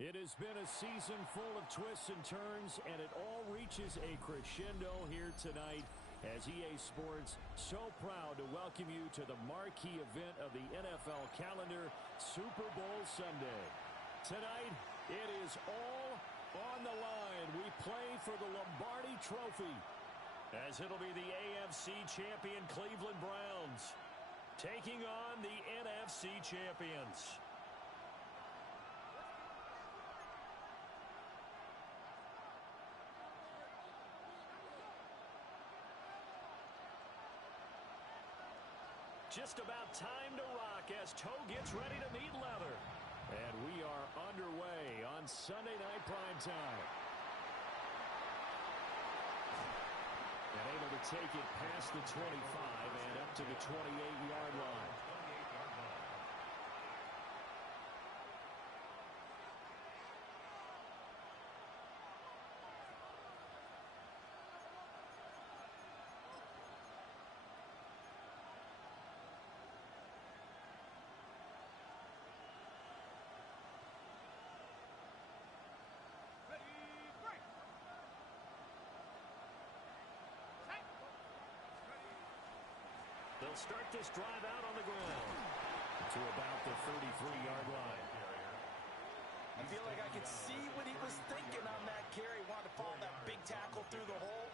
It has been a season full of twists and turns, and it all reaches a crescendo here tonight as EA Sports so proud to welcome you to the marquee event of the NFL calendar, Super Bowl Sunday. Tonight, it is all on the line. We play for the Lombardi Trophy, as it'll be the AFC champion Cleveland Browns taking on the NFC champions. Just about time to rock as Toe gets ready to meet leather. And we are underway on Sunday Night Primetime. And able to take it past the 25 and up to the 28-yard line. They'll start this drive out on the ground to about the 33-yard line. I feel like I could see what he was thinking on that carry. Wanted to follow that big tackle through the hole.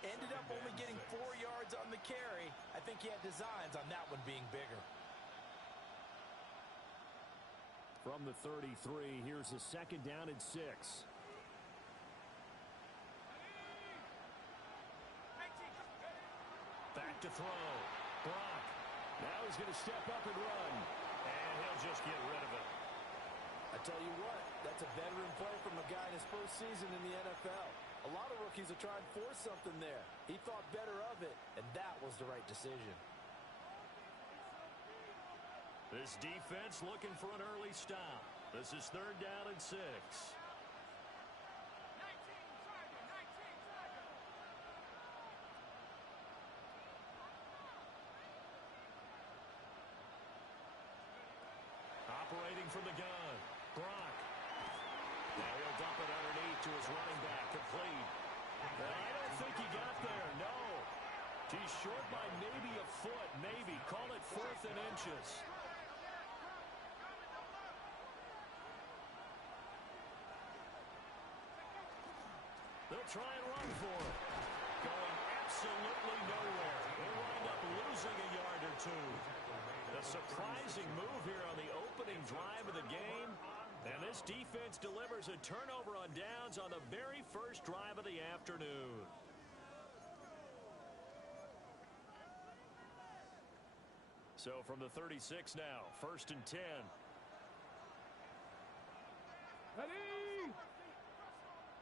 Ended up only getting 4 yards on the carry. I think he had designs on that one being bigger. From the 33, here's a 2nd down and 6. Back to throw. Brock. Now he's going to step up and run. And he'll just get rid of it. I tell you what, that's a veteran play from a guy in his first season in the NFL. A lot of rookies are trying to force something there. He thought better of it, and that was the right decision. This defense looking for an early stop. This is 3rd down and 6. Operating from the gun, Brock. Now he'll dump it underneath to his running back, complete. I don't think he got there, no. He's short by maybe a foot, maybe. Call it 4th and inches. They'll try and run for it. Going absolutely nowhere. They'll wind up losing a yard or two. A surprising move here on the opening drive of the game. And this defense delivers a turnover on downs on the very first drive of the afternoon. So from the 36 now, 1st and 10. Ready!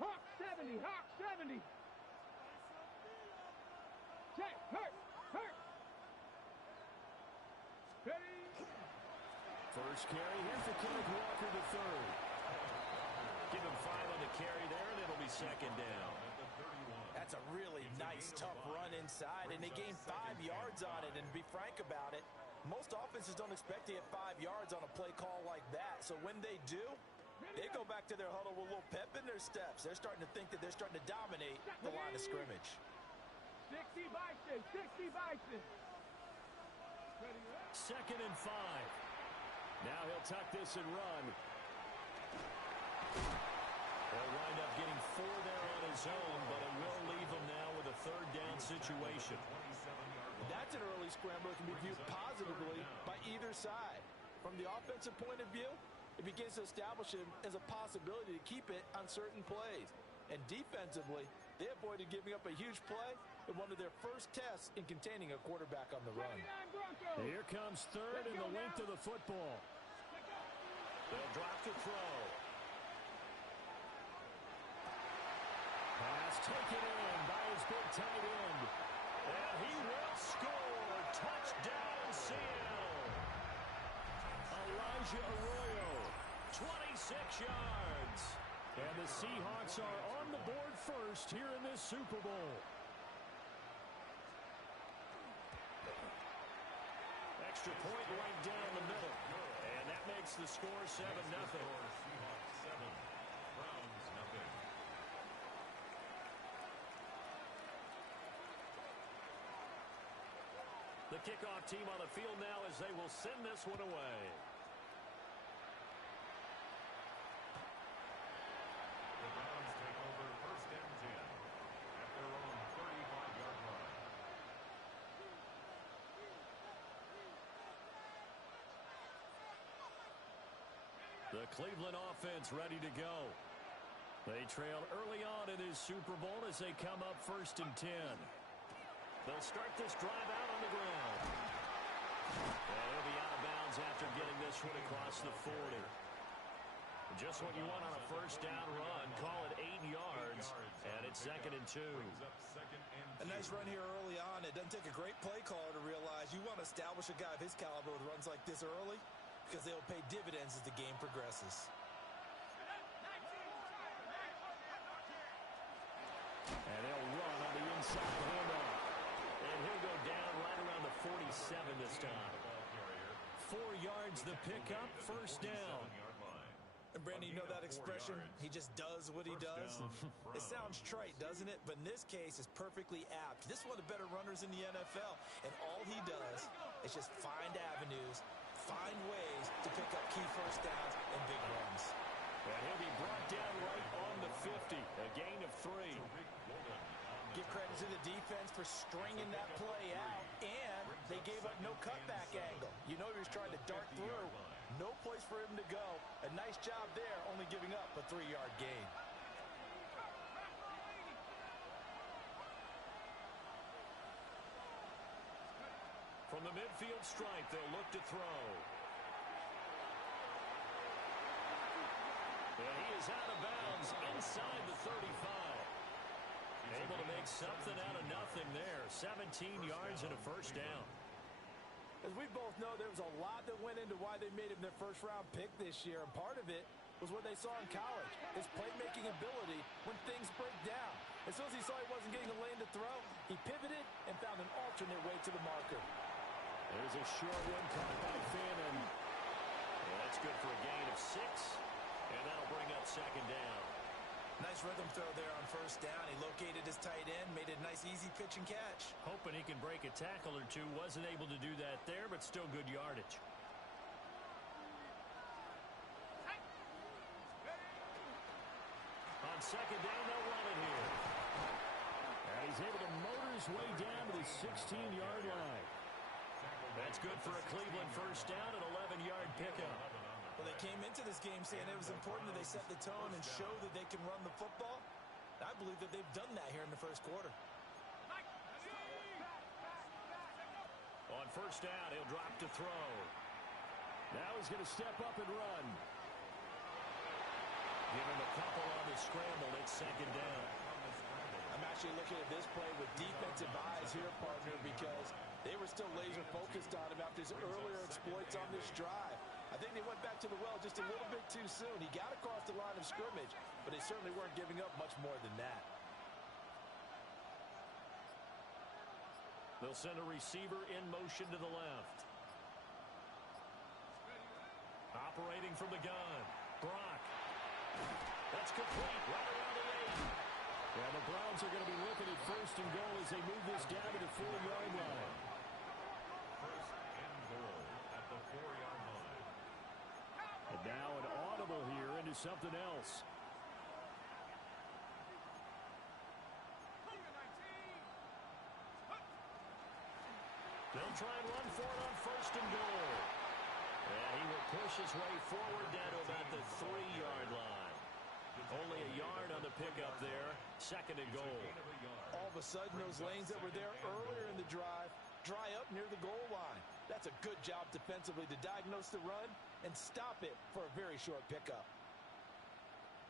Hawk 70, Hawk 70. Check, hurt. Ready? First carry, here's the Kenneth Walker to 3rd. Give him 5 on the carry there, and it'll be 2nd down. That's a really nice, tough run inside, and they gained 5 yards on it. And to be frank about it, most offenses don't expect to get 5 yards on a play call like that. So when they do, they go back to their huddle with a little pep in their steps. They're starting to think that they're starting to dominate the line of scrimmage. 60 Bison, 60 Bison. 2nd and 5. Now he'll tuck this and run. They'll wind up getting 4 there on his own, but it will leave him now with a 3rd down situation. That's an early scramble that can be viewed positively by either side. From the offensive point of view, it begins to establish him as a possibility to keep it on certain plays. And defensively, they avoided giving up a huge play in one of their first tests in containing a quarterback on the run. Here comes 3rd and the length of the football. They'll drop to throw. Pass taken in by his big tight end. And he will score. Touchdown, Seattle. Elijah Arroyo, 26 yards. And the Seahawks are on the board first here in this Super Bowl. Extra point right down the middle. And that makes the score 7-0. The kickoff team on the field now as they will send this one away. The Browns take over 1st and 10 at their own 35-yard line. The Cleveland offense ready to go. They trail early on in this Super Bowl as they come up 1st and 10. They'll start this drive out on the ground. And he'll be out of bounds after getting this one across the 40. Just what you want on a 1st down run. Call it 8 yards, and it's 2nd and 2. A nice run here early on. It doesn't take a great play caller to realize you want to establish a guy of his caliber with runs like this early because they'll pay dividends as the game progresses. And they'll run on the inside handoff. And he'll go down right around the 47 this time. 4 yards the pickup, 1st down. And Brandon, you know that expression? He just does what he does. It sounds trite, doesn't it? But in this case, it's perfectly apt. This is one of the better runners in the NFL. And all he does is just find avenues, find ways to pick up key 1st downs and big runs. And he'll be brought down right on the 50. A gain of 3. Give credit to the defense for stringing that play out. And they gave up no cutback angle. You know he was trying to dart through. No place for him to go. A nice job there, only giving up a 3-yard gain. From the midfield stripe, they'll look to throw. And he is out of bounds inside the 35. Able to make something out of nothing there. 17 yards and a 1st down. As we both know, there was a lot that went into why they made him their 1st-round pick this year, and part of it was what they saw in college, his playmaking ability when things break down. As soon as he saw he wasn't getting a lane to throw, he pivoted and found an alternate way to the marker. There's a short one caught by Finn, and that's good for a gain of 6, and that'll bring up 2nd down. Nice rhythm throw there on 1st down. He located his tight end, made it a nice easy pitch and catch. Hoping he can break a tackle or two. Wasn't able to do that there, but still good yardage. On 2nd down, they'll run it here. And he's able to motor his way down to the 16-yard line. That's good for a Cleveland 1st down, an 11-yard pickup. Well, they came into this game saying it was important that they set the tone and show that they can run the football. I believe that they've done that here in the 1st quarter. On 1st down, he'll drop to throw. Now he's going to step up and run. Give him a couple on the scramble. It's 2nd down. I'm actually looking at this play with defensive eyes here, partner, because they were still laser focused on him after his earlier exploits on this drive. I think they went back to the well just a little bit too soon. He got across the line of scrimmage, but they certainly weren't giving up much more than that. They'll send a receiver in motion to the left. Operating from the gun. Brock. That's complete. Right around the 8. Yeah, the Browns are going to be looking at 1st and goal as they move this down to the 4-yard line. 1st and goal at the 4-yard line. And now an audible here into something else. They'll try and run for it on 1st and goal. And he will push his way forward down to about the 3-yard line. Only a yard on the pickup there. 2nd and goal. All of a sudden, those lanes that were there earlier in the drive dry up near the goal line. That's a good job defensively to diagnose the run and stop it for a very short pickup.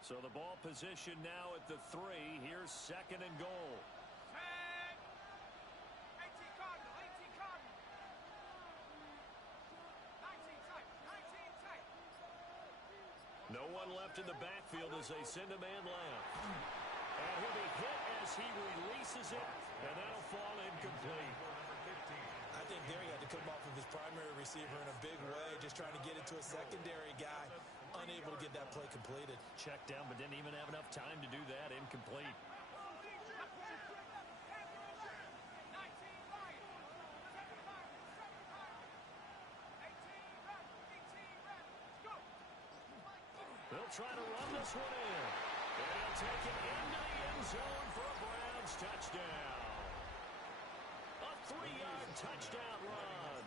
So the ball position now at the 3. Here's 2nd and goal. No one left in the backfield as they send a man left. And he'll be hit as he releases it, and that'll fall incomplete. I think there he had to come off of his primary receiver in a big way, just trying to get it to a secondary guy, unable to get that play completed. Checked down, but didn't even have enough time to do that. Incomplete. try to run this one in. And he'll take it into the end zone for a Browns touchdown. A 3-yard touchdown run.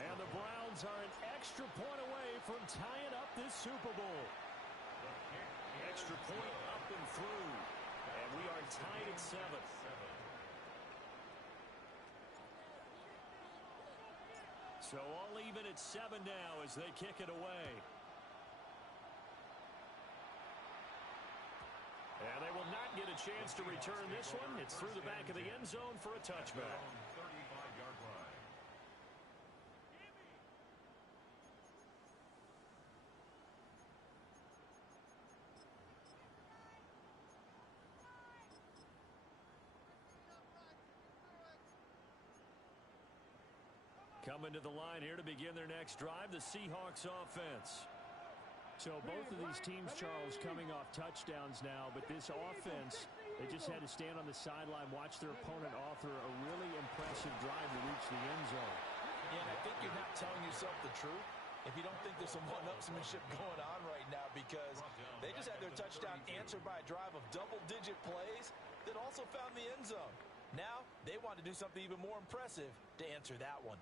And the Browns are an extra point away from tying up this Super Bowl. Extra point up and through. And we are tied at 7. So all even at 7 now as they kick it away. And they will not get a chance to return this one. It's through the back of the end zone for a touchback. 35-yard line. Coming to the line here to begin their next drive, the Seahawks offense. So both of these teams, Charles, coming off touchdowns now, but this offense, they just had to stand on the sideline, watch their opponent author a really impressive drive to reach the end zone. Yeah, and I think you're not telling yourself the truth if you don't think there's some one-upsmanship going on right now, because they just had their touchdown answered by a drive of double-digit plays that also found the end zone. Now they want to do something even more impressive to answer that one.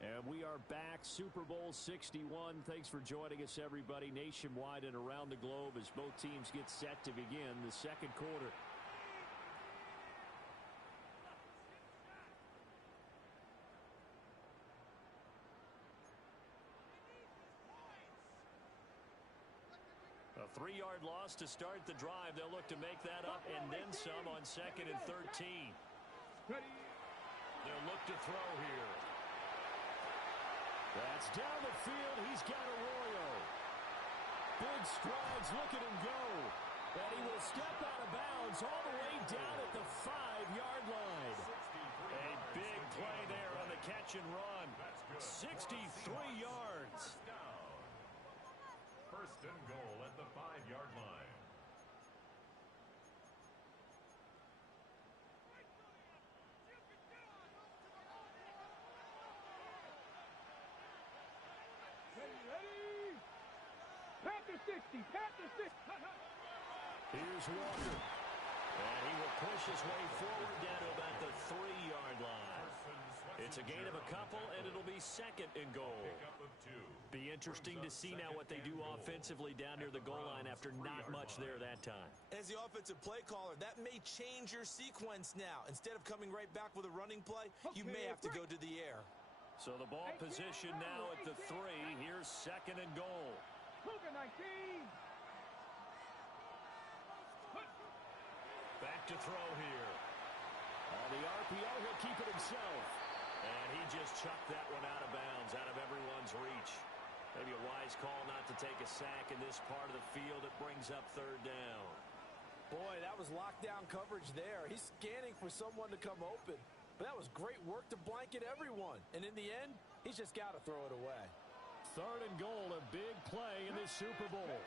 And we are back, Super Bowl 61. Thanks for joining us, everybody, nationwide and around the globe as both teams get set to begin the second quarter. A 3-yard loss to start the drive. They'll look to make that up and then some on 2nd and 13. They'll look to throw here. That's down the field. He's got Arroyo. Big strides. Look at him go. And he will step out of bounds all the way down at the 5-yard line. A big play there on the catch and run. 63 yards. First and goal at the 5-yard line. Ready? Panther 60. Panther 60. Here's Walker. And he will push his way forward down to about the 3-yard line. It's a gain of a couple, and it'll be 2nd and goal. Be interesting to see now what they do offensively down near the goal line after not much there that time. As the offensive play caller, that may change your sequence now. Instead of coming right back with a running play, you may have to go to the air. So the ball position now at the 3. Here's 2nd and goal. Cougar 19. Back to throw here. On the RPO, he'll keep it himself. And he just chucked that one out of bounds, out of everyone's reach. Maybe a wise call not to take a sack in this part of the field. It brings up 3rd down. Boy, that was lockdown coverage there. He's scanning for someone to come open. But that was great work to blanket everyone. And in the end, he's just got to throw it away. 3rd and goal, a big play in the Super Bowl.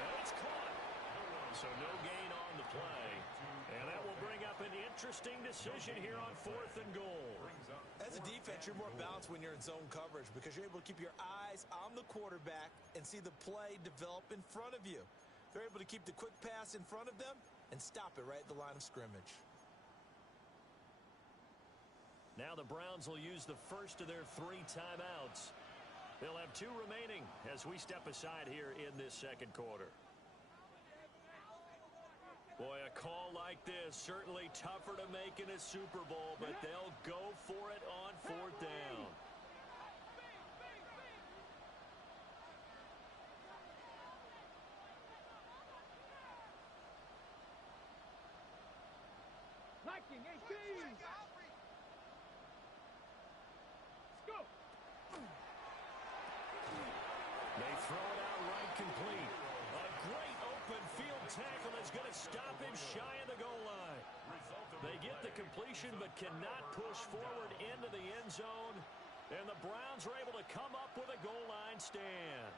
And it's caught. So no gain on the play. And that will bring up an interesting decision here on 4th and goal. As a defense, you're more balanced when you're in zone coverage because you're able to keep your eyes on the quarterback and see the play develop in front of you. They're able to keep the quick pass in front of them and stop it right at the line of scrimmage. Now the Browns will use the first of their 3 timeouts. They'll have 2 remaining as we step aside here in this second quarter. Boy, a call like this, certainly tougher to make in a Super Bowl, but they'll go for it on 4th down. Liking 18. Go. They throw it out right complete. A great open field tackle that's going to stop him shy of the goal line. They get the completion but cannot push forward into the end zone. And the Browns are able to come up with a goal line stand.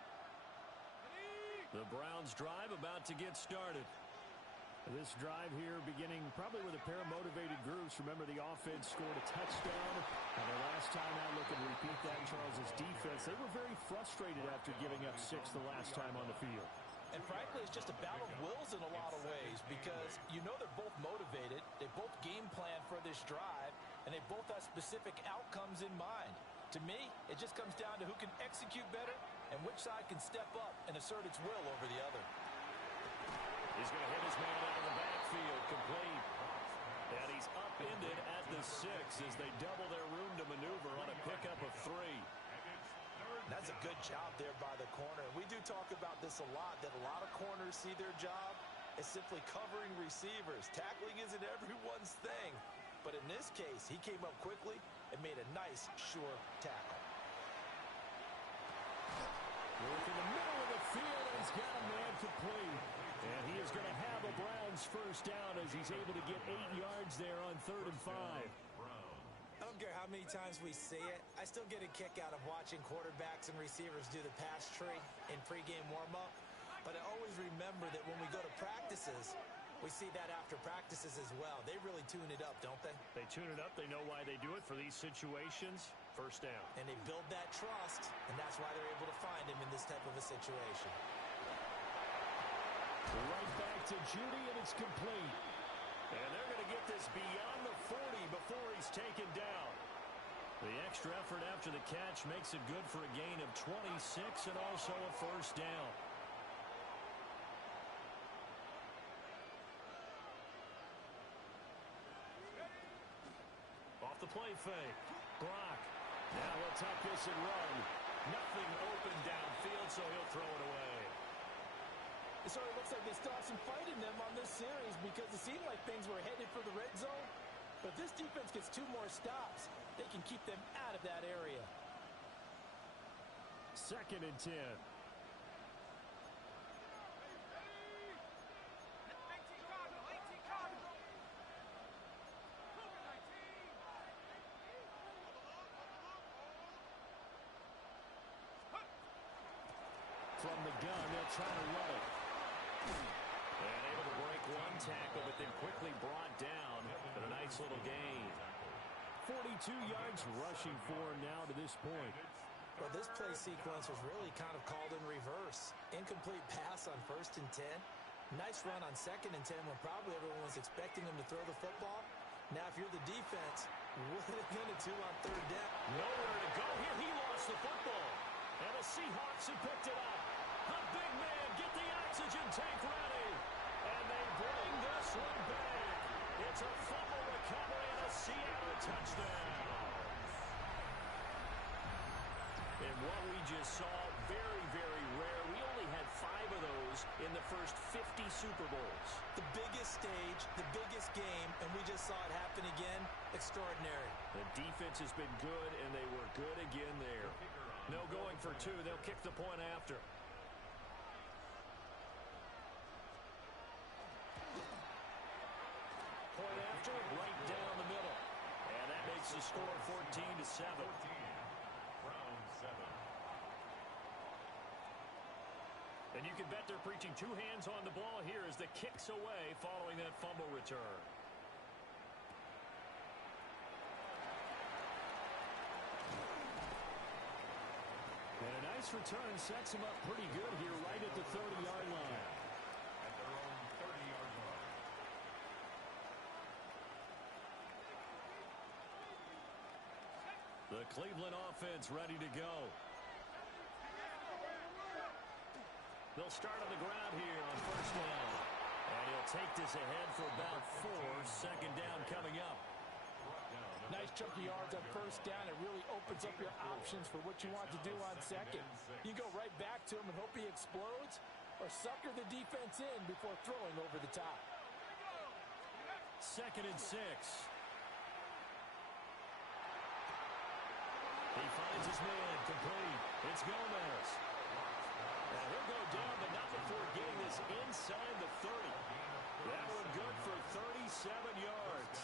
The Browns drive about to get started. This drive here beginning probably with a pair of motivated groups. Remember, the offense scored a touchdown. And the last time out, look and repeat that, Charles' defense. They were very frustrated after giving up 6 the last time on the field. And frankly, it's just a battle of wills in a lot of ways because you know they're both motivated. They both game plan for this drive, and they both have specific outcomes in mind. To me, it just comes down to who can execute better and which side can step up and assert its will over the other. He's going to hit his man out of the backfield, complete. And he's upended at the 6 as they double their room to maneuver on a pickup of 3. That's a good job there by the corner. We do talk about this a lot, that a lot of corners see their job as simply covering receivers. Tackling isn't everyone's thing. But in this case, he came up quickly and made a nice, sure tackle. Work in the middle of the field, and he's got a man complete. And he is going to have a Browns first down as he's able to get 8 yards there on 3rd and 5. I don't care how many times we see it. I still get a kick out of watching quarterbacks and receivers do the pass tree in pregame warm-up. But I always remember that when we go to practices, we see that after practices as well. They really tune it up, don't they? They tune it up. They know why they do it for these situations. First down. And they build that trust, and that's why they're able to find him in this type of a situation. Right back to Judy, and it's complete. And they're going to get this beyond the 40 before he's taken down. The extra effort after the catch makes it good for a gain of 26 and also a first down. Off the play fake. Brock. Now he'll tuck this and run. Nothing open downfield, so he'll throw it away. It sort of looks like they still have some fight in them on this series because it seemed like things were headed for the red zone. But this defense gets 2 more stops. They can keep them out of that area. 2nd and 10. From the gun, they'll try to run it. And able to break 1 tackle, but then quickly brought down. But a nice little gain. 42 yards rushing for him now to this point. Well, this play sequence was really kind of called in reverse. Incomplete pass on 1st and 10. Nice run on 2nd and 10 when probably everyone was expecting him to throw the football. Now, if you're the defense, what are they going to do on 3rd down? Nowhere to go here. He lost the football. And the Seahawks have picked it up. The big man, get the oxygen tank ready. And they bring this one back. It's a fumble recovery and a Seattle touchdown. And what we just saw, very, very rare. We only had 5 of those in the first 50 Super Bowls. The biggest stage, the biggest game, and we just saw it happen again. Extraordinary. The defense has been good, and they were good again there. No going for 2. They'll kick the point after. Point after, right down the middle. And that makes the score 14-7. Round 7. And you can bet they're preaching 2 hands on the ball here as the kick's away following that fumble return. And a nice return sets him up pretty good here right at the 30-yard line. At their own 30-yard line. The Cleveland offense ready to go. They'll start on the ground here on 1st down. And he'll take this ahead for about 4. 2nd down coming up. Nice chunky yards on 1st down. It really opens up your options for what you want to do on 2nd. You go right back to him and hope he explodes, or sucker the defense in before throwing over the top. 2nd and 6. He finds his man complete. It's Gomez. And he'll go down, but not before getting this inside the 30. That one good for 37 yards.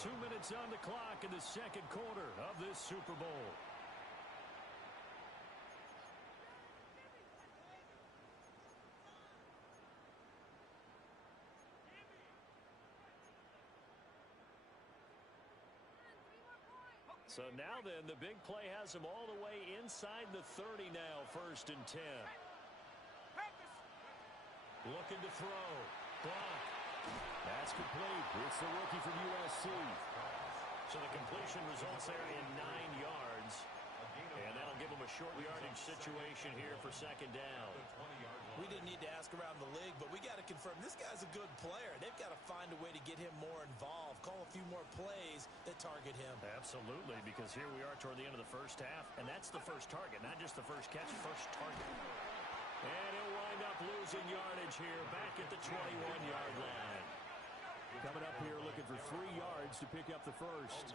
2 minutes on the clock in the 2nd quarter of this Super Bowl. So now then, the big play has him all the way inside the 30 now, 1st and 10. Looking to throw. Block. That's complete. It's the rookie from USC. So the completion results there in 9 yards. And that'll give him a short yardage situation here for 2nd down. We didn't need to ask around the league, but we got to confirm this guy's a good player. They've got to find a way to get him more involved, call a few more plays that target him. Absolutely, because here we are toward the end of the first half, and that's the first target, not just the first catch, first target. And he'll wind up losing yardage here back at the 21-yard line. Coming up here looking for 3 yards to pick up the first.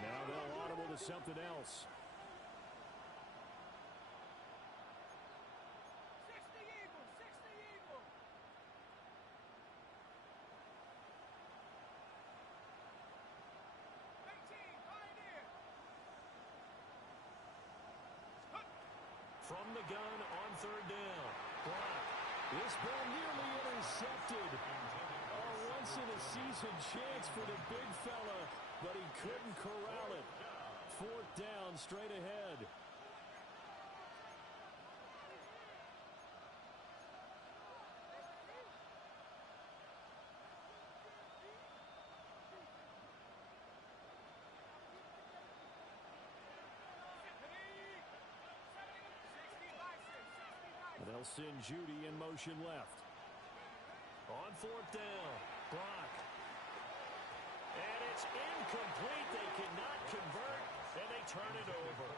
Now they'll audible to something else. From the gun on 3rd down. Block. This ball nearly intercepted. A once-in-a-season chance for the big fella, but he couldn't corral it. 4th down, straight ahead. They'll send Judy in motion left. On 4th down. Block. And it's incomplete. They cannot convert, and they turn it over.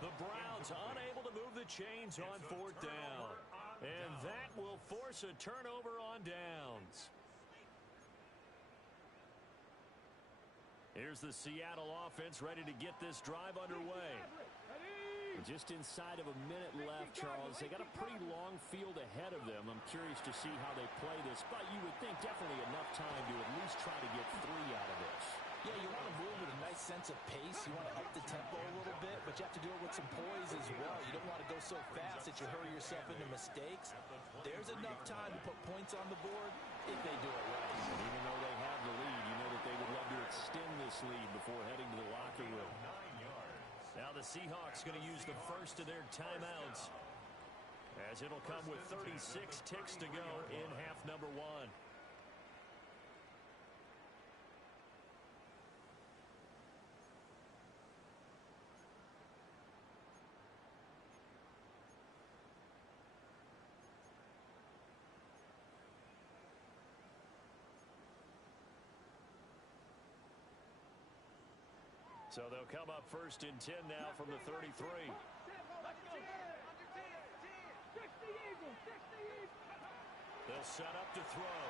The Browns unable to move the chains on 4th down. And that will force a turnover on downs. Here's the Seattle offense ready to get this drive underway. Just inside of a minute left, Charles. They got a pretty long field ahead of them. I'm curious to see how they play this, but you would think definitely enough time to at least try to get 3 out of this. Yeah, you want to move with a nice sense of pace. You want to up the tempo a little bit, but you have to do it with some poise as well. You don't want to go so fast that you hurry yourself into mistakes. There's enough time to put points on the board if they do it right. And even though they have the lead, you know that they would love to extend this lead before heading to the locker room. Now the Seahawks going to use the first of their timeouts, as it'll come with 36 ticks to go in half number 1. So they'll come up 1st and 10 now from the 33. They'll set up to throw.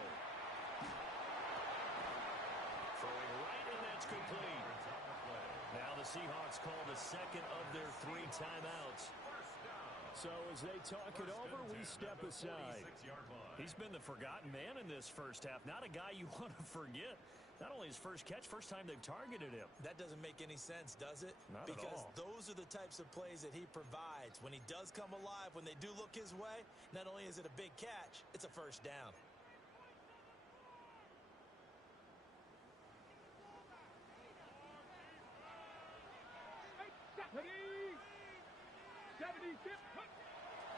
Throwing right, and that's complete. Now the Seahawks call the 2nd of their 3 timeouts. So as they talk it over, we step aside. He's been the forgotten man in this first half. Not a guy you want to forget. Not only his first catch, first time they've targeted him. That doesn't make any sense, does it? Not at all. Because those are the types of plays that he provides. When he does come alive, when they do look his way, not only is it a big catch, it's a first down.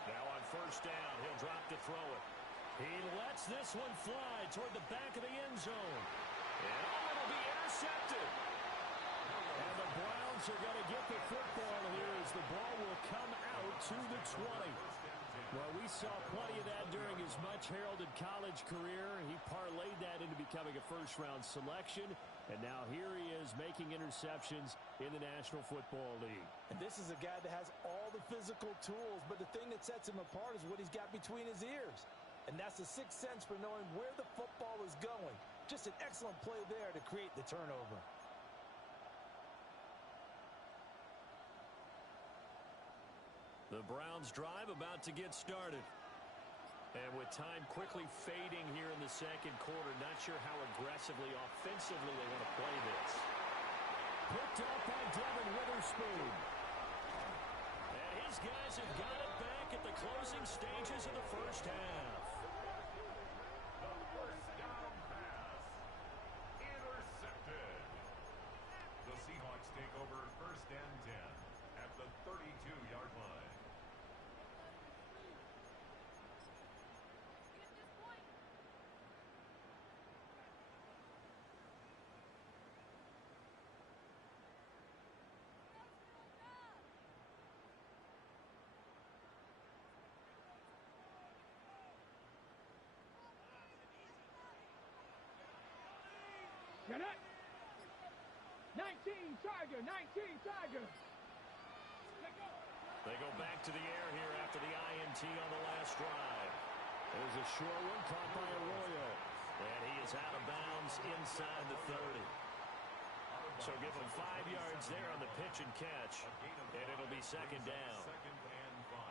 Now on 1st down, he'll drop to throw it. He lets this one fly toward the back of the end zone. And it'll be intercepted. And the Browns are going to get the football here as the ball will come out to the 20. Well, we saw plenty of that during his much-heralded college career. He parlayed that into becoming a first-round selection. And now here he is making interceptions in the National Football League. And this is a guy that has all the physical tools, but the thing that sets him apart is what he's got between his ears. And that's the sixth sense for knowing where the football is going. Just an excellent play there to create the turnover. The Browns drive about to get started. And with time quickly fading here in the second quarter, not sure how aggressively, offensively they want to play this. Picked up by Devin Witherspoon. And his guys have got it back at the closing stages of the first half. The first down pass. Intercepted. Tiger, 19, Tiger. They go back to the air here after the INT on the last drive. There's a short one caught by Arroyo. And he is out of bounds inside the 30. So give him 5 yards there on the pitch and catch. And it'll be second down. Second and 5.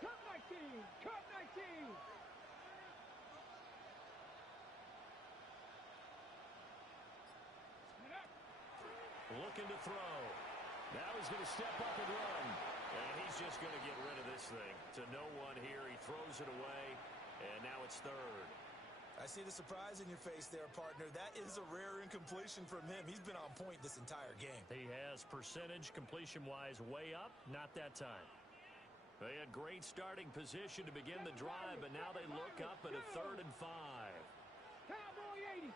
Cut 19, cut 19. Looking to throw. Now he's going to step up and run. And he's just going to get rid of this thing. To no one here. He throws it away. And now it's third. I see the surprise in your face there, partner. That is a rare incompletion from him. He's been on point this entire game. He has percentage completion-wise way up. Not that time. They had great starting position to begin the drive, but now they look up at a 3rd and 5. Cowboy 80.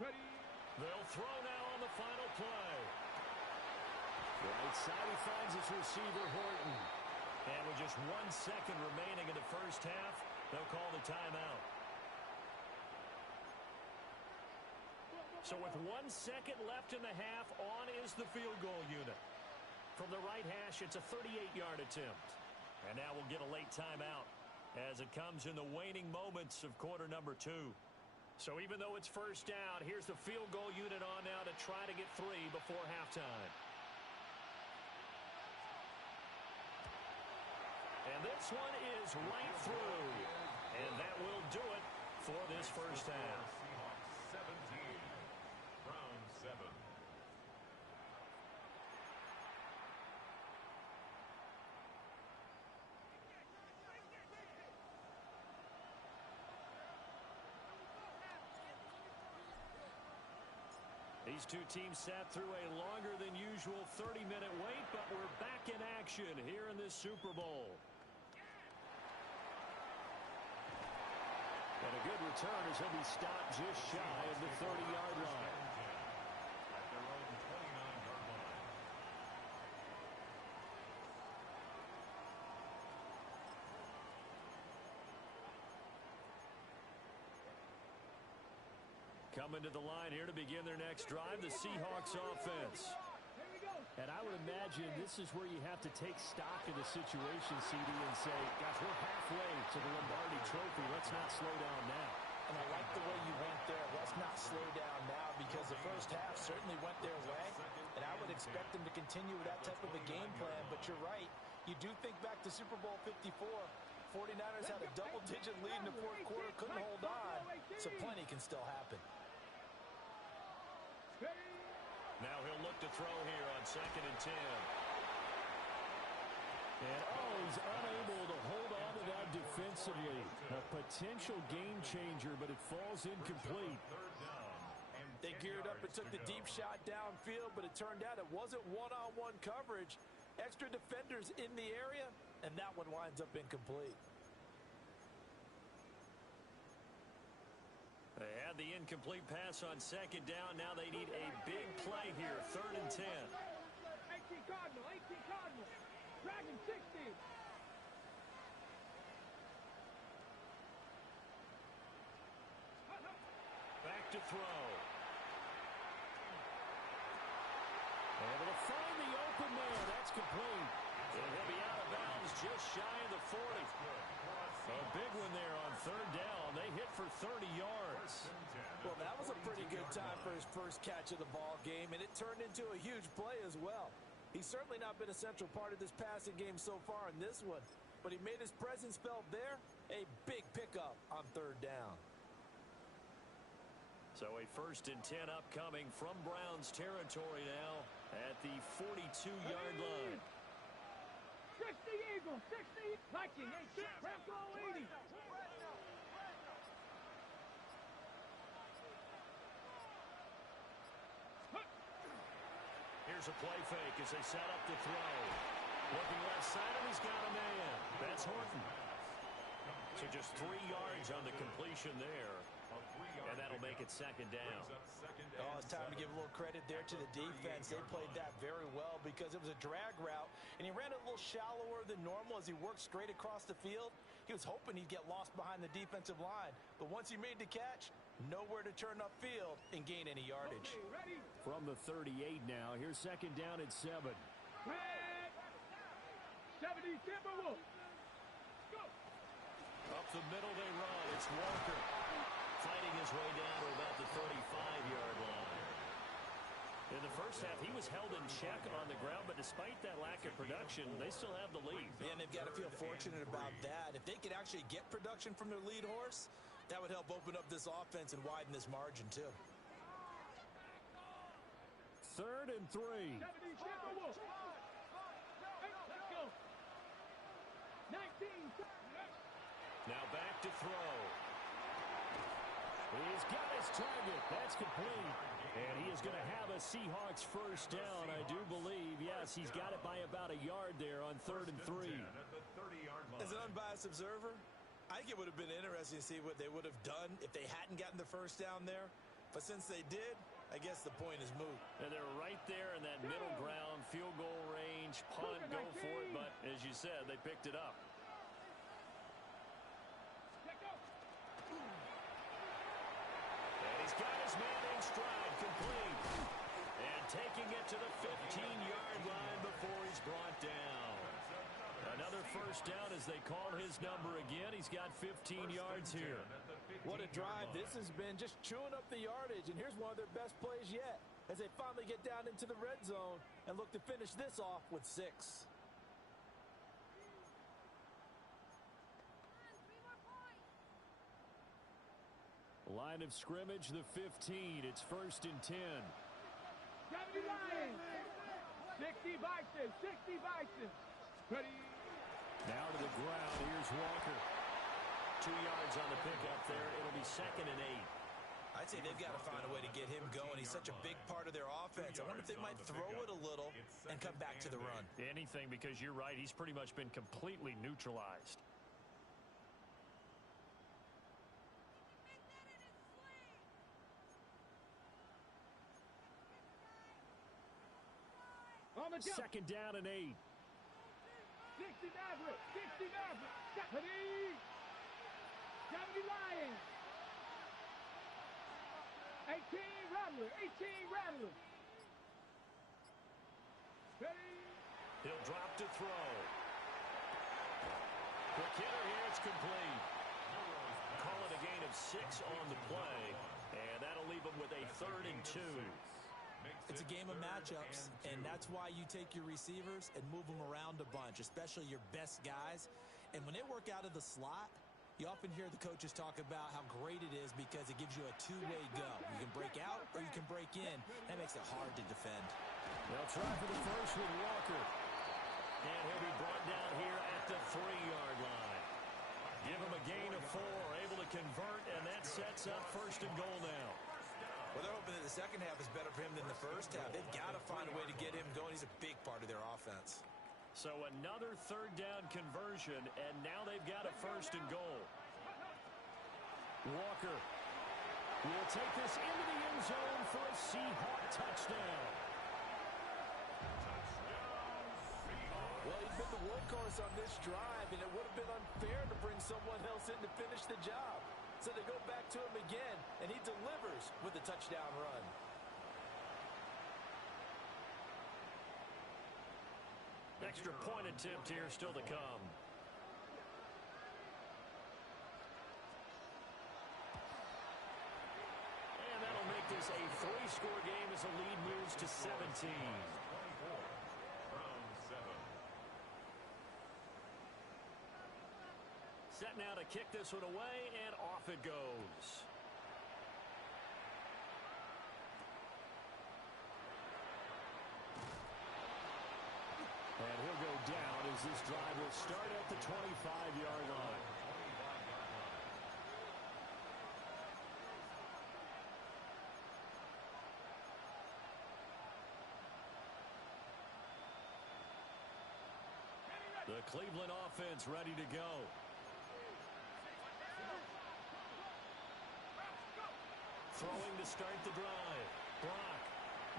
Ready. They'll throw now on the final play. Right side, he finds his receiver, Horton. And with just 1 second remaining in the first half, they'll call the timeout. So with 1 second left in the half, on is the field goal unit. From the right hash, it's a 38-yard attempt. And now we'll get a late timeout as it comes in the waning moments of quarter number 2. So even though it's first down, here's the field goal unit on now to try to get 3 before halftime. And this one is right through. And that will do it for this first half. Seahawks 17. Browns 7. These two teams sat through a longer than usual 30-minute wait, but we're back in action here in this Super Bowl. And a good return as he'll be stopped just shy of the 30-yard line. At their own 29-yard line. Coming to the line here to begin their next drive, the Seahawks offense. And I would imagine this is where you have to take stock of the situation, CD, and say, gosh, we're halfway to the Lombardi Trophy. Let's not slow down now. And I like the way you went there. Let's not slow down now, because the first half certainly went their way. And I would expect them to continue with that type of a game plan. But you're right. You do think back to Super Bowl 54. 49ers had a double-digit lead in the fourth quarter, couldn't hold on. So plenty can still happen. Now he'll look to throw here on 2nd and 10. And, he's unable to hold on to that defensively. A potential game changer, but it falls incomplete. They geared up and took the deep shot downfield, but it turned out it wasn't one-on-one coverage. Extra defenders in the area, and that one winds up incomplete. They had the incomplete pass on 2nd down. Now they need a big play here, 3rd and 10. 18 Cardinal, 18 Cardinal. Dragon 60. Back to throw. Able to find the open man. That's complete. And he'll be out of bounds just shy of the 40. A big one there on 3rd down. They hit for 30 yards. Well, that was a pretty good time for his first catch of the ball game, and it turned into a huge play as well. He's certainly not been a central part of this passing game so far in this one, but he made his presence felt there. A big pickup on 3rd down. So a 1st and 10 upcoming from Browns territory now at the 42-yard line. 60 Eagles, 60 Viking, 18 Bronco 80. Here's a play fake as they set up the throw. Looking left side, and he's got a man. That's Horton. So just 3 yards on the completion there. And that'll make it second down. Oh, it's time to give a little credit there to the defense. They played that very well because it was a drag route, and he ran it a little shallower than normal as he worked straight across the field. He was hoping he'd get lost behind the defensive line, but once he made the catch, nowhere to turn upfield and gain any yardage. From the 38 now, here's second down at 7. 70 Timberwolves. Go. Up the middle they run. It's Walker fighting his way down to about the 35-yard line. In the first half, he was held in check on the ground, but despite that lack of production, they still have the lead. Yeah, and they've got to feel fortunate about that. If they could actually get production from their lead horse, that would help open up this offense and widen this margin, too. 3rd and 3. 70 Timberwolves. Let's go. 19. Now back to throw. He's got his target. That's complete. And he is going to have a Seahawks first down, I do believe. Yes, he's got it by about a yard there on 3rd and 3. As an unbiased observer, I think it would have been interesting to see what they would have done if they hadn't gotten the first down there. But since they did, I guess the point is moot. And they're right there in that middle ground, field goal range, punt, go for it. But as you said, they picked it up. And he's got his man in stride, complete. And taking it to the 15-yard line before he's brought down. Another first down as they call his number again. He's got 15 yards here. What a drive this has been, just chewing up the yardage. And here's one of their best plays yet as they finally get down into the red zone and look to finish this off with 6. Line of scrimmage, the 15. It's 1st and 10. 70 Lions. 60 Vikings. 60 Vikings. Ready. Now to the ground. Here's Walker. 2 yards on the pickup there. It'll be 2nd and 8. I'd say they've got to find a way to get him going. He's such a big part of their offense. I wonder if they might throw it a little and come back to the run. Anything, because you're right. He's pretty much been completely neutralized. Second down and 8. 60 Mavericks. 60 Mavericks. 70. 70 Lions. 18 Rattlers. 18 Rattlers. Ready. He'll drop to throw. Quick hitter here. It's complete. Call it a gain of 6 on the play. And that'll leave him with a 3rd and 2. It's a game of matchups, and that's why you take your receivers and move them around a bunch, especially your best guys. And when they work out of the slot, you often hear the coaches talk about how great it is because it gives you a two-way go. You can break out or you can break in. That makes it hard to defend. They'll try for the first with Walker. And he'll be brought down here at the 3-yard line. Give him a gain of 4, able to convert, and that sets up 1st and goal now. Well, they're hoping that the second half is better for him than the first half. They've got to find a way to get him going. He's a big part of their offense. So another 3rd down conversion, and now they've got a 1st and goal. Walker will take this into the end zone for a Seahawk touchdown. Well, he's been the workhorse on this drive, and it would have been unfair to bring someone else in to finish the job. So they go back to him again, and he delivers with a touchdown run. Extra point attempt here still to come. And that'll make this a 3-score game as the lead moves to 17. Set now to kick this one away, and off it goes. And he'll go down as this drive will start at the 25-yard line. The Cleveland offense ready to go. throwing to start the drive. Brock.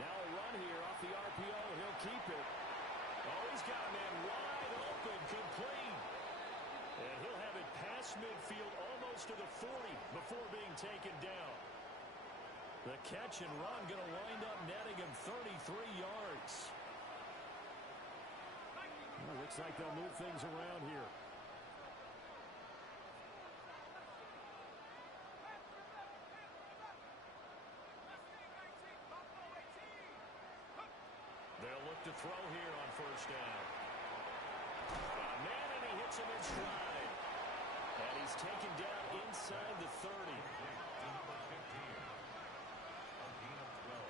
Now a run here off the RPO. He'll keep it. Oh, he's got a man wide open, complete. And he'll have it past midfield almost to the 40 before being taken down. The catch and run going to wind up netting him 33 yards. Well, looks like they'll move things around here. They'll look to throw here on first down. Man, and he hits him in stride. And he's taken down inside the 30. Number 15. A gain of 12.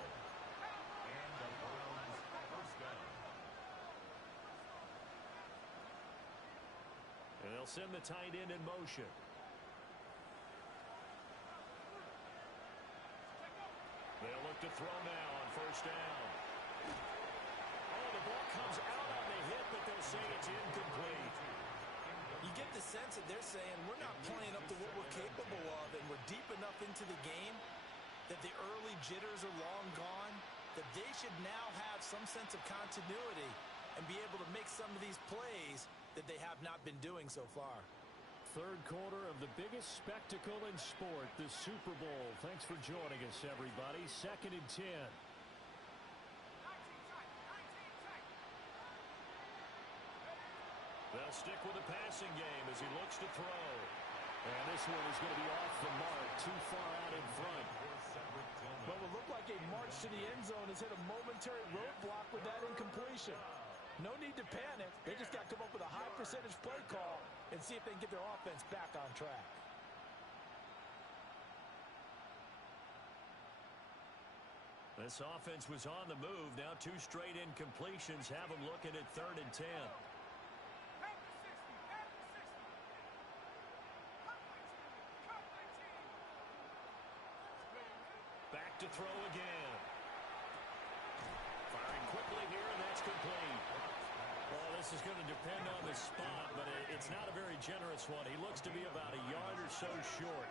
And the Browns first down. And they'll send the tight end in motion. They'll look to throw now on first down. Oh, the ball comes out on the hit, but they'll say it's incomplete. You get the sense that they're saying we're not playing up to what we're capable of, and we're deep enough into the game that the early jitters are long gone, that they should now have some sense of continuity and be able to make some of these plays that they have not been doing so far. Third quarter of the biggest spectacle in sport, the Super Bowl. Thanks for joining us, everybody. 2nd and 10. They'll stick with the passing game as he looks to throw. And this one is going to be off the mark, too far out in front. What would look like a march to the end zone has hit a momentary roadblock with that incompletion. No need to panic. They just got to come up with a high percentage play call and see if they can get their offense back on track. This offense was on the move. Now 2 straight incompletions have them looking at 3rd and 10. Back to throw again. Firing quickly here, and that's complete. Well, this is going to depend on the spot, but it's not a very generous one. He looks to be about a yard or so short.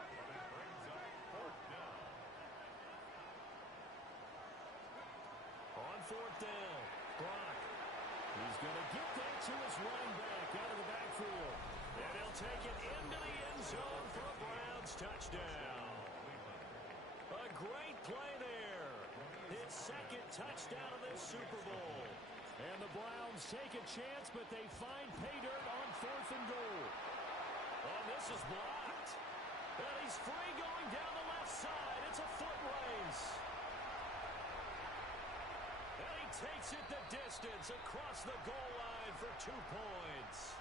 On 4th down, Brock. He's going to get that to his running back out of the backfield. And he'll take it into the end zone for a Browns touchdown. A great play there. His 2nd touchdown of this Super Bowl. And the Browns take a chance, but they find pay dirt on 4th and goal. Oh, this is blocked. And he's free going down the left side. It's a foot race. And he takes it the distance across the goal line for 2 points.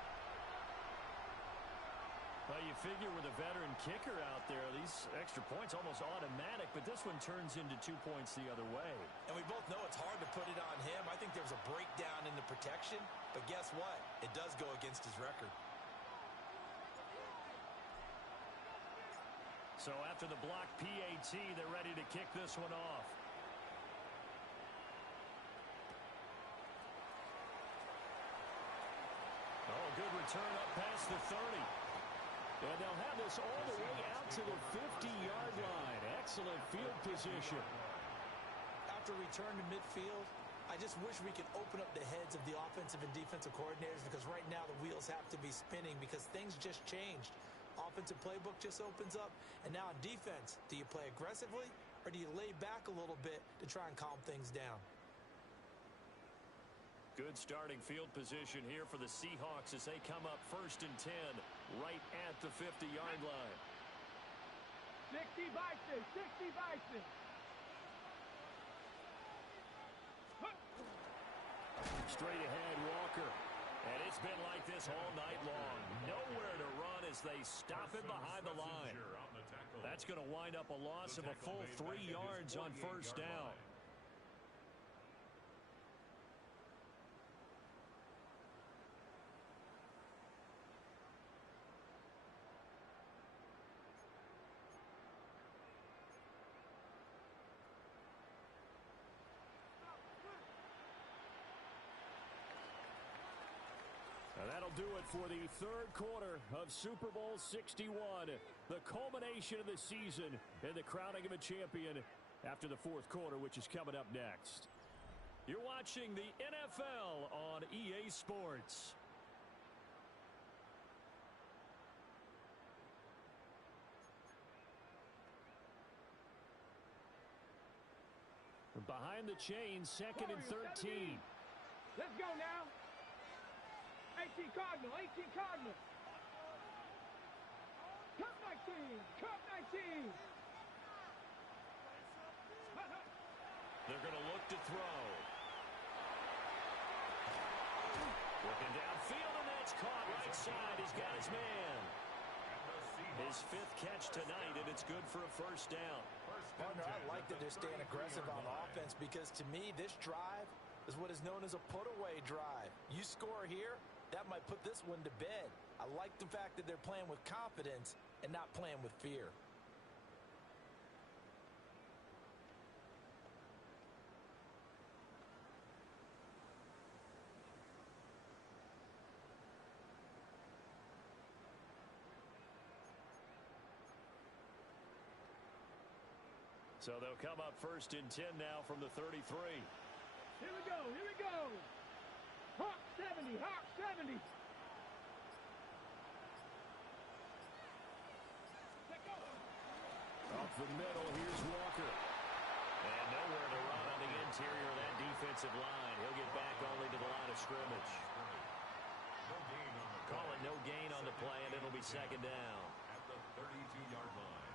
Well, you figure with a veteran kicker out there, these extra points almost automatic, but this one turns into 2 points the other way. And we both know it's hard to put it on him. I think there's a breakdown in the protection, but guess what? It does go against his record. So after the blocked PAT, they're ready to kick this one off. Oh, good return up past the 30. And they'll have this all the way out to the 50-yard line. Excellent field position. After return to midfield, I just wish we could open up the heads of the offensive and defensive coordinators, because right now the wheels have to be spinning because things just changed. Offensive playbook just opens up, and now on defense, do you play aggressively or do you lay back a little bit to try and calm things down? Good starting field position here for the Seahawks as they come up 1st and 10 right at the 50-yard line. 60 by 6, 60 by 6. Straight ahead, Walker. And it's been like this all night long. Nowhere to run as they stop him behind the line. That's going to wind up a loss of a full 3 yards on first down. Now that'll that'll do it for the third quarter of Super Bowl 61. The culmination of the season and the crowning of a champion after the fourth quarter, which is coming up next. You're watching the NFL on EA Sports. Behind the chains, 2nd and 13. Let's go now. 18 Cardinal, 18 Cardinal. Cup 19, Cup 19. They're going to look to throw. Looking downfield, and that's caught right side. He's got his man. His 5th catch tonight, and it's good for a first down. Partner, I like that they're staying aggressive on offense because, to me, this drive is what is known as a put-away drive. You score here, that might put this one to bed. I like the fact that they're playing with confidence and not playing with fear. So they'll come up 1st and 10 now from the 33. Here we go, here we go. Hawk 70, Hawk 70. Off the middle, here's Walker. And nowhere to run on the interior of that defensive line. He'll get back only to the line of scrimmage. Call it no gain on the play, and it'll be 2nd down. At the 32-yard line.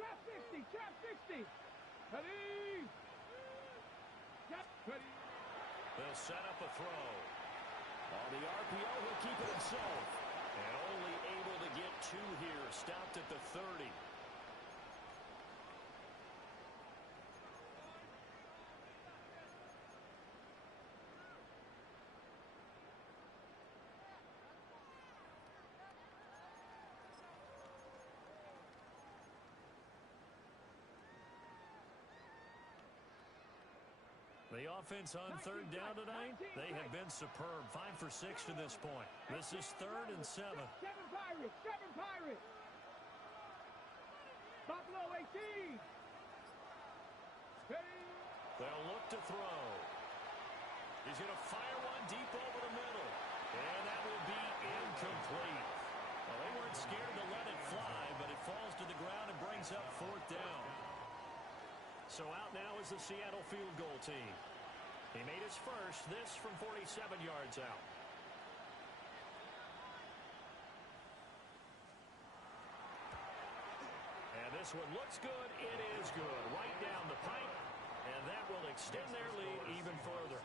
Trap 60, trap 60. Ready. Trap, ready. They'll set up a throw. On the RPO, he'll keep it himself. And only able to get 2 here. Stopped at the 30. The offense on 3rd down tonight, they have been superb. 5 for 6 to this point. This is 3rd and 7. 7 Pirates, 7 Pirates. Buffalo 18. Ready. They'll look to throw. He's going to fire one deep over the middle. And that will be incomplete. Well, they weren't scared to let it fly, but it falls to the ground and brings up 4th down. So out now is the Seattle field goal team. He made his first, this from 47 yards out. And this one looks good. It is good. Right down the pipe. And that will extend their lead even further.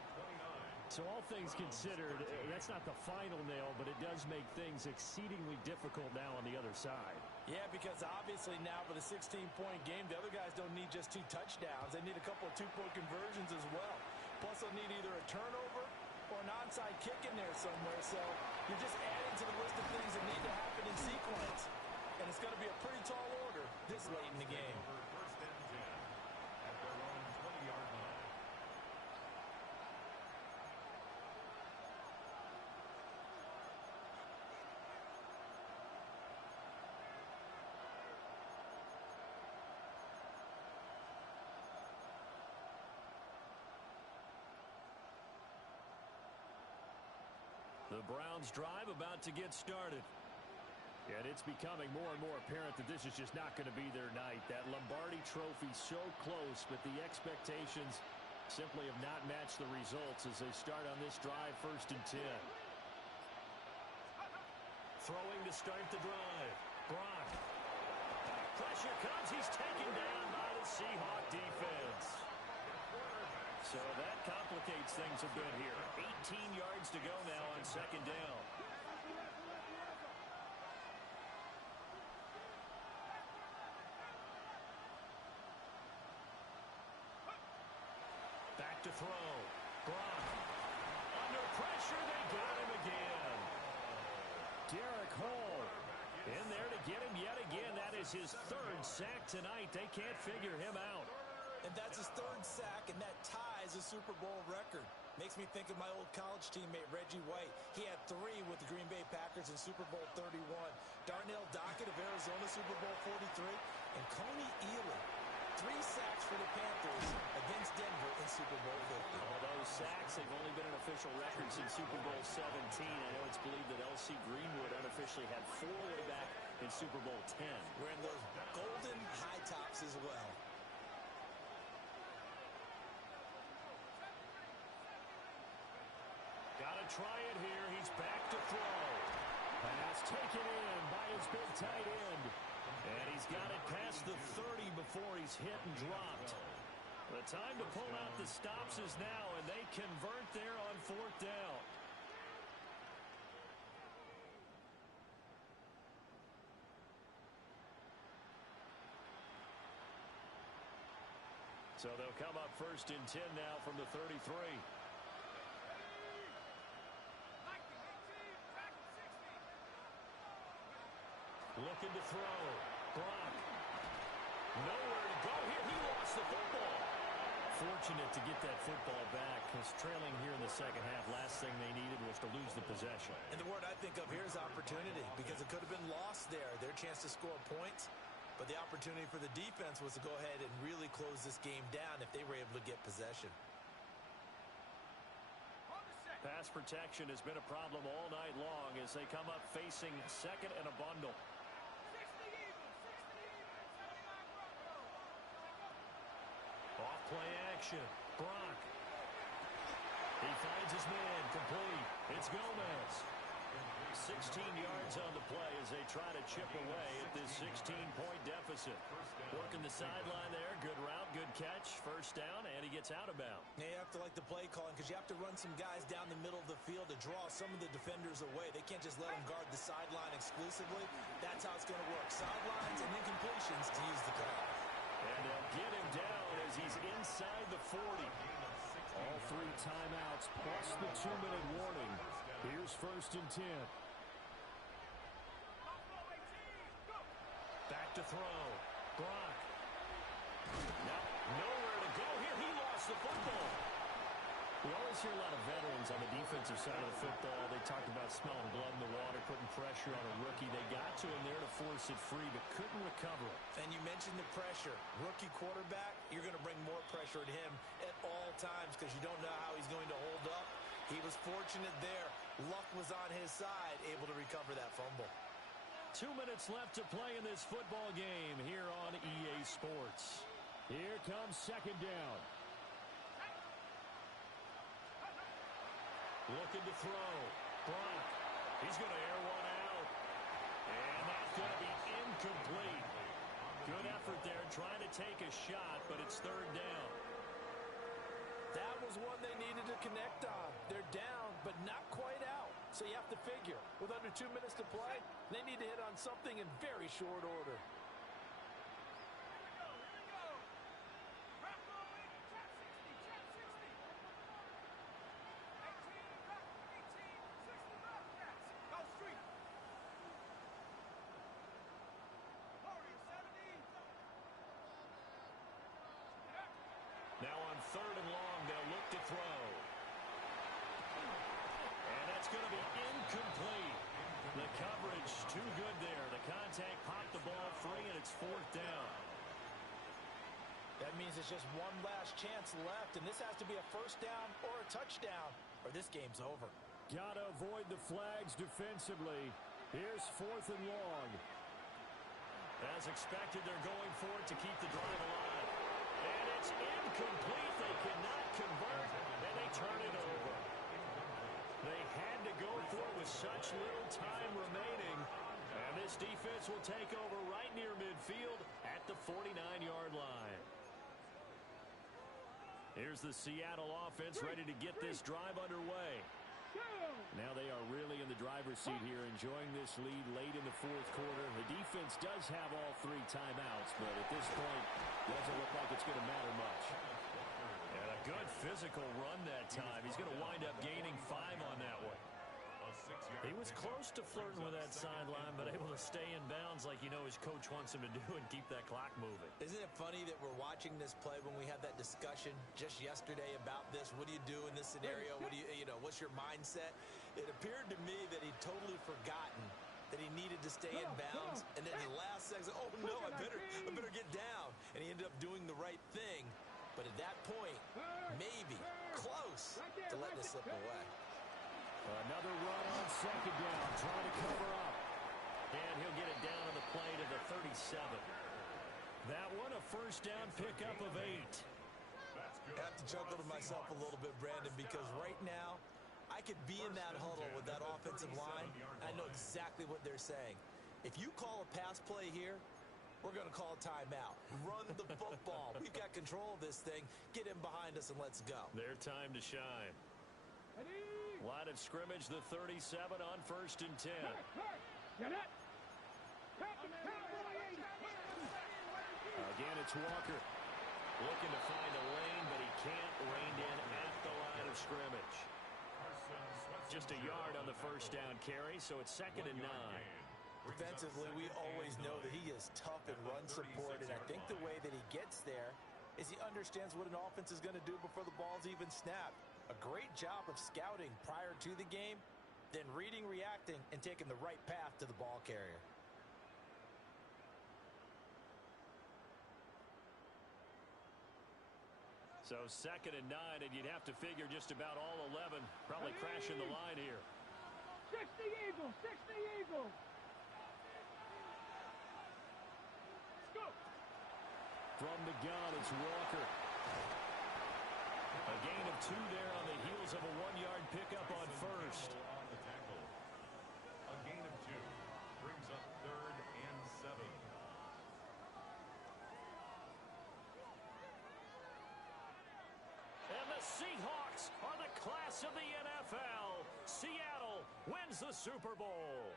So all things considered, that's not the final nail, but it does make things exceedingly difficult now on the other side. Yeah, because obviously now with a 16-point game, the other guys don't need just 2 touchdowns. They need a couple of 2-point conversions as well. Plus, they'll need either a turnover or an onside kick in there somewhere. So you're just adding to the list of things that need to happen in sequence. And it's going to be a pretty tall order this late in the game. First and 10 at their own 20-yard line. The Browns drive about to get started. And it's becoming more and more apparent that this is just not going to be their night. That Lombardi trophy so close, but the expectations simply have not matched the results as they start on this drive 1st and 10. Throwing to start the drive. Brock. Pressure comes. He's taken down by the Seahawk defense. So that complicates things a bit here. 18 yards to go now on 2nd down. Back to throw. Brock. Under pressure, they got him again. Derek Hall in there to get him yet again. That is his 3rd sack tonight. They can't figure him out. And that's his third sack, and that ties a Super Bowl record. Makes me think of my old college teammate, Reggie White. He had 3 with the Green Bay Packers in Super Bowl 31. Darnell Dockett of Arizona, Super Bowl 43. And Coney Ealy, 3 sacks for the Panthers against Denver in Super Bowl 50. All those sacks, they've only been an official record since Super Bowl 17. I know it's believed that L.C. Greenwood unofficially had 4 way back in Super Bowl 10. Wearing those golden high tops as well. Gotta try it here. He's back to throw. Pass taken in by his big tight end. And he's got it past the 30 before he's hit and dropped. The time to pull out the stops is now, and they convert there on 4th down. So they'll come up 1st and 10 now from the 33. Looking to throw. Brock. Nowhere to go here. He lost the football. Fortunate to get that football back, because trailing here in the second half, last thing they needed was to lose the possession. And the word I think of here is opportunity, because it could have been lost there. Their chance to score points. But the opportunity for the defense was to go ahead and really close this game down if they were able to get possession. Pass protection has been a problem all night long as they come up facing 2nd and a bundle. Off play action. Brock. He finds his man. Complete. It's Gomez. 16 yards on the play as they try to chip away at this 16-point deficit. Working the sideline there. Good route, good catch. 1st down, and he gets out of bounds. Now you have to like the play calling, because you have to run some guys down the middle of the field to draw some of the defenders away. They can't just let them guard the sideline exclusively. That's how it's going to work. Sidelines and incompletions to use the call. And they'll get him down as he's inside the 40. All 3 timeouts plus the 2-minute warning. Here's 1st and 10. Back to throw. Brock. Now, nowhere to go here. He lost the football. We always hear a lot of veterans on the defensive side of the football. They talked about smelling blood in the water, putting pressure on a rookie. They got to him there to force it free, but couldn't recover it. And you mentioned the pressure. Rookie quarterback, you're going to bring more pressure at him at all times because you don't know how he's going to hold up. He was fortunate there. Luck was on his side, able to recover that fumble. 2 minutes left to play in this football game here on EA Sports. Here comes 2nd down. Looking to throw. Brock. He's going to air one out. And that's going to be incomplete. Good effort there trying to take a shot, but it's 3rd down. That was one they needed to connect on. They're down, but not quite out. So you have to figure, with under 2 minutes to play, they need to hit on something in very short order. Now on 3rd and long, they'll look to throw. And that's going to be incomplete. The coverage too good there. The contact popped the ball free, and it's 4th down. That means it's just one last chance left, and this has to be a 1st down or a touchdown, or this game's over. Got to avoid the flags defensively. Here's 4th and long. As expected, they're going for it to keep the drive alive. And it's incomplete. They cannot convert, and they turn it over. They had to go for it with such little time remaining. And this defense will take over right near midfield at the 49-yard line. Here's the Seattle offense ready to get this drive underway. Now they are really in the driver's seat here, enjoying this lead late in the 4th quarter. The defense does have all 3 timeouts, but at this point, doesn't look like it's going to matter much. And a good physical run that time. He's going to wind up gaining 5 on that one. 6-yard He was pickup. close to flirting with that Second and sideline, but 4. able to stay in bounds like you know his coach wants him to do and keep that clock moving. Isn't it funny that we're watching this play when we had that discussion just yesterday about this? What do you do in this scenario? What do you know, what's your mindset? It appeared to me that he'd totally forgotten that he needed to stay in bounds. And then the last second, oh no, I better get down. And he ended up doing the right thing. But at that point, maybe close to letting it slip away. Another run on second down, trying to cover up. And he'll get it down to the play to the 37. That one a first down pickup of 8. I have to chuckle to myself a little bit, Brandon, because right now, I could be in that huddle with that offensive line. I know exactly what they're saying. If you call a pass play here, we're going to call a timeout. Run the football. We've got control of this thing. Get in behind us and let's go. Their time to shine. Line of scrimmage, the 37 on 1st and 10. Again, it's Walker. Looking to find a lane, but he can't rein in at the line of scrimmage. Just a yard on the first down carry, so it's 2nd and 9. Defensively, we always know that he is tough in run support, and I think the way that he gets there is he understands what an offense is going to do before the ball's even snapped. A great job of scouting prior to the game, then reading, reacting, and taking the right path to the ball carrier. So 2nd and 9, and you'd have to figure just about all 11 probably crashing the line here. 60 Eagles, 60 Eagles. From the gun, it's Walker. A gain of 2 there on the heels of a 1-yard pickup on first. On the tackle. A gain of 2 brings up 3rd and 7. And the Seahawks are the class of the NFL. Seattle wins the Super Bowl.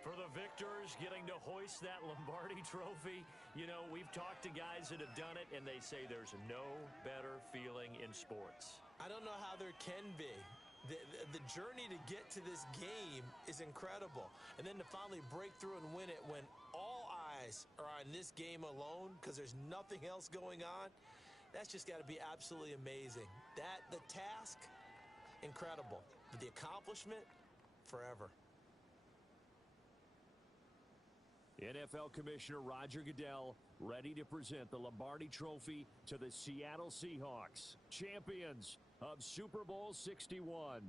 For the victors, getting to hoist that Lombardi trophy, you know, we've talked to guys that have done it, and they say there's no better feeling in sports. I don't know how there can be. The journey to get to this game is incredible. And then to finally break through and win it when all eyes are on this game alone because there's nothing else going on, that's just got to be absolutely amazing. The task, incredible. But the accomplishment, forever. NFL Commissioner Roger Goodell ready to present the Lombardi Trophy to the Seattle Seahawks, champions of Super Bowl 61.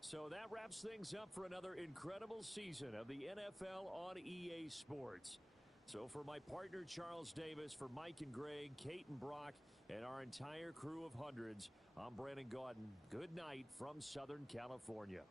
So that wraps things up for another incredible season of the NFL on EA Sports. So for my partner Charles Davis, for Mike and Greg, Kate and Brock, and our entire crew of hundreds, I'm Brandon Gaudin. Good night from Southern California.